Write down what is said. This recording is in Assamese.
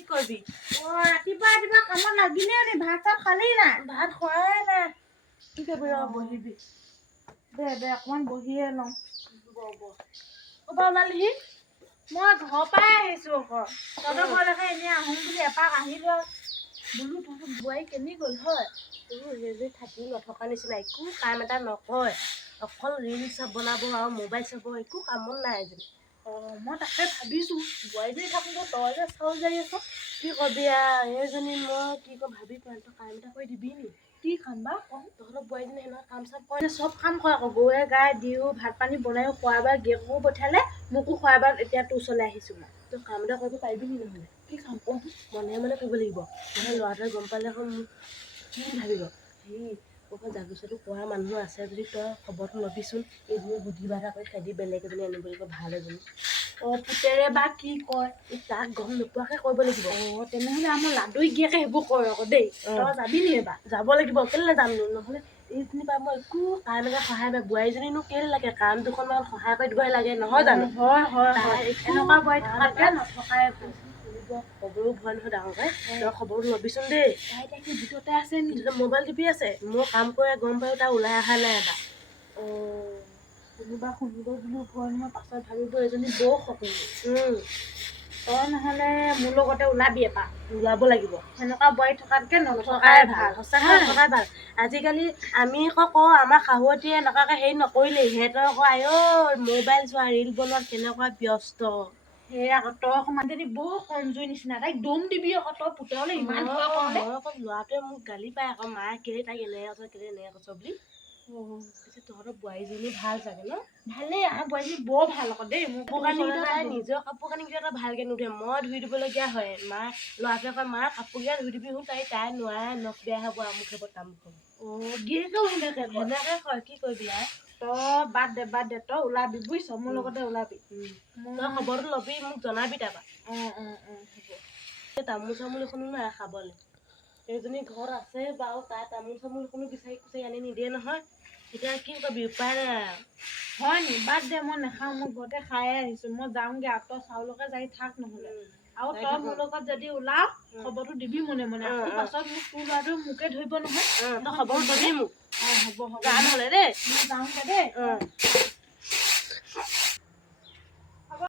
কি কৰিবি? ৰাতিপুৱা ৰাতিপুৱা কামত লাগিলে নে? ভাত চাত খালি নাই? ভাত খোৱাই নাই। কি কৰিবি ৰ বহিবি। দে অকমান বহিয়ে লওঁ। ক'ৰপৰা ওলালিহি? মই ঘৰৰ পৰাই আহিছো আকৌ। তহঁতৰ ঘৰলৈকে এনেই আহোঁ বুলি এপাক আহিলো। বোলো তহঁতৰ বোৱাৰী কেনি গ'ল হয়? সেইজনী থাকি নথকা নিচিনা একো কাম এটা নকয়। অকল ৰিলচ বনাব আৰু মোবাইল চাব, একো কামত নাই এজনী। মই তাকে ভাবিছো বোৱাৰীজনী থাকোঁতে তই যে চাউল জাৰি আছ। কি কবি আৰু এইজনী মই কি কম ভাবি পোৱা নাই। তই কাম এটা কৰি দিবি নি? কি খাম বা? তহঁতৰ বোৱাৰীজনী সেনেকুৱা কাম চাম কৰে। চব কাম কৰে আকৌ। গৰুৱে গাই দিও, ভাত পানী বনাইও খোৱাবাৰ গিয়েকো পঠিয়ালে, মোকো খোৱাবাৰ এতিয়া তোৰ ওচৰলৈ আহিছো মই। তই কাম এটা কৰিব পাৰিবি নি নহ'লে? কি কাম কওঁ? মনে মনে কৰিব লাগিব। নহ'লে ল'ৰাটোৱে গম পালে আকৌ মোক কি ভাবিব? হেৰি ক'ৰবাত যাদু চাদু কৰা মানুহ আছে যদি তই খবৰটো ল'বিচোন। এইজনী বুদ্ধি বাধা কৰি খেদি বেলেগ এজনী আনিব লাগিব, ভাল এজনী। পুতেৰে বা কি কয়? তাক গম নোপোৱাকৈ কৰিব লাগিব। তেনেহ'লে আমাৰ লাডুৰি গিয়েকে সেইবোৰ কৰে আকৌ দেই। তই যাবি নি এবাৰ? যাব লাগিব, কেলৈ নাযাম নো? নহ'লে এইজনী পৰা মই একো কাম এটা সহায় নাই। বোৱাৰীজনীনো কেলৈ লাগে? কাম দুখনমান সহায় কৰি দিবই লাগে, নহয় জানো? হয় এনেকুৱা বোৱাৰী থকাতকে নথকাই ভাল। খবৰো ভয় নহয় ডাঙৰকৈ। তই খবৰটো ল'বিচোন দেই। তাই এতিয়া কি ভিতৰতে আছে নি? মোবাইল টিপি আছে। মই কাম কৰি গম পাই তাই ওলাই অহা নাই এবাৰ। কোনোবা শুনিব বুলিও ভয় নহয়, পাছত ভাবিব এজনী বৰ সপোন। তই নহ'লে মোৰ লগতে ওলাবি এপাক। ওলাব লাগিব। সেনেকুৱা বোৱাৰী থকাতকে নথকাই ভাল। সঁচাকৈ নথকাই ভাল। আজিকালি আমি আকৌ কওঁ আমাৰ শাহুৱতীয়ে এনেকুৱাকৈ হেৰি নকৰিলেই। সিহঁতৰ আকৌ মোবাইল চোৱা, ৰিল বনোৱাত কেনেকুৱা ব্যস্ত। সেয়া আকৌ তই মানুহজনী বৰ কমজুৰি নিচিনা। তাইক দম দিবি আকৌ। তই পুতেৰলৈ ইমান ভয় কৰ নে? মই আকৌ ল'ৰাটোৱে মোক গালি পায় আকৌ, মায়ে কেলৈ তাইক এনেকৈ কৈছ, কেলৈ এনেকৈ কৈছ বুলি। পিছে তহঁতৰ বোৱাৰীজনী ভাল চাগে ন? ভালেই, আমাৰ বোৱাৰীজনী বৰ ভাল আকৌ দেই। কাপোৰ কানিকেইটা তাই নিজৰ কাপোৰ কানিকেইটা তই ভালকৈ নুধুৱে, মই ধুই দিবলগীয়া হয়। ল'ৰাটোৱে কয় মা কাপোৰকেইটা ধুই দিবি চোন। তাই নোৱাৰে, নখ বেয়া হ'ব, আমুক হ'ব তামুক হ'ব। গিয়েকেও সেনেকৈ কয়, কি কৰিবি আই? তই বাদ দে তই ওলাবি বুজিছ, মোৰ লগতে ওলাবি। তই খবৰটো ল'বি, মোক জনাবি তাৰপৰা। হ'ব। তামোল চামোল এখনো নাই খাবলৈ। এইজনী ঘৰত আছে বাৰু, তাই তামোল চামোল এখনো বিচাৰি কুচাৰি আনি নিদিয়ে নহয়। এতিয়া কি কৰিবি, উপায় নাই আৰু। হয় নি? বাদ দে, মই নাখাওঁ। মই ঘৰতে খায়ে আহিছো। মই যাওঁগে আৰু তই চাউলকে জাৰি থাক নহ'লে। আৰু তই মোৰ লগত যদি ওলাও, খবৰটো দিবি মনে মনে। আকৌ পাছত মোক তোৰ ল'ৰাটোৱে মোকে ধৰিব নহয়। তই খবৰটো দিবি মোক। হ'ব যাম হ'লে দেই। মই যাওঁগে দেই।